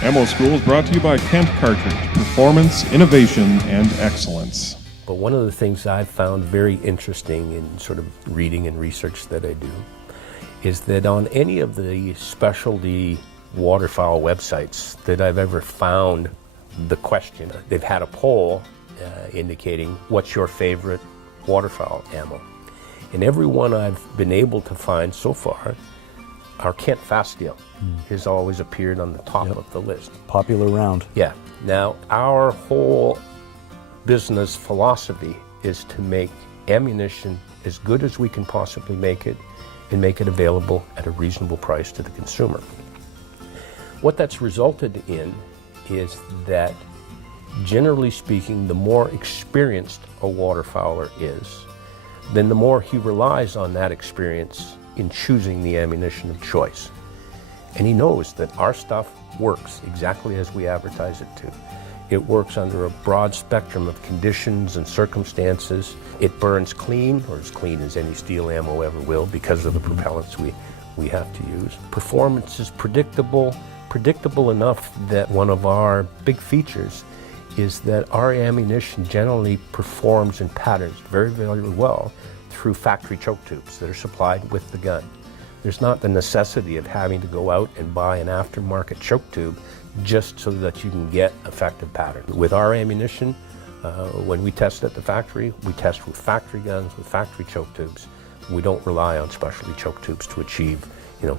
Ammo School is brought to you by Kent Cartridge. Performance, innovation, and excellence. But one of the things I've found very interesting in sort of reading and research that I do is that on any of the specialty waterfowl websites that I've ever found the question, they've had a poll indicating what's your favorite waterfowl ammo. And every one I've been able to find so far, our Kent Fast Steel has always appeared on the top of the list. Popular round. Yeah. Now, our whole business philosophy is to make ammunition as good as we can possibly make it and make it available at a reasonable price to the consumer. What that's resulted in is that, generally speaking, the more experienced a waterfowler is, then the more he relies on that experience in choosing the ammunition of choice. And he knows that our stuff works exactly as we advertise it to. It works under a broad spectrum of conditions and circumstances. It burns clean, or as clean as any steel ammo ever will, because of the propellants we have to use. Performance is predictable enough that one of our big features is that our ammunition generally performs in patterns very, very well through factory choke tubes that are supplied with the gun. There's not the necessity of having to go out and buy an aftermarket choke tube just so that you can get effective pattern. With our ammunition, when we test at the factory, we test with factory guns, with factory choke tubes. We don't rely on specialty choke tubes to achieve,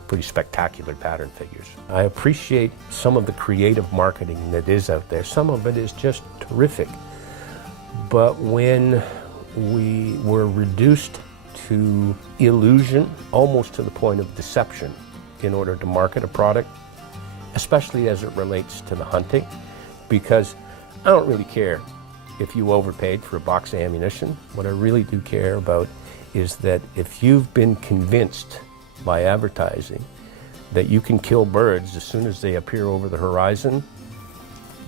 pretty spectacular pattern figures. I appreciate some of the creative marketing that is out there. Some of it is just terrific. But when we were reduced to illusion, almost to the point of deception, in order to market a product, especially as it relates to the hunting, because I don't really care if you overpaid for a box of ammunition. What I really do care about is that if you've been convinced by advertising that you can kill birds as soon as they appear over the horizon,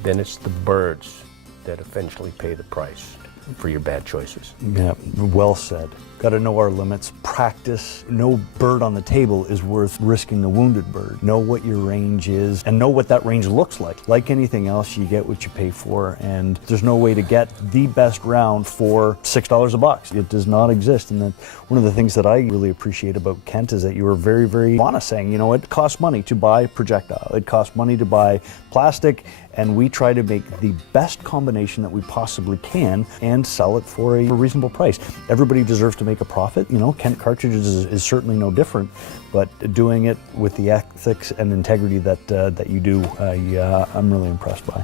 then it's the birds that eventually pay the price for your bad choices. Yeah, well said. Got to know our limits, practice. No bird on the table is worth risking a wounded bird. Know what your range is and know what that range looks like. Like anything else, you get what you pay for, and there's no way to get the best round for $6 a box. It does not exist. And then one of the things that I really appreciate about Kent is that you were very, very honest, saying, it costs money to buy projectile. It costs money to buy plastic, and we try to make the best combination that we possibly can and sell it for a reasonable price. Everybody deserves to make a profit. Kent Cartridge is certainly no different, but doing it with the ethics and integrity that you do, I'm really impressed by.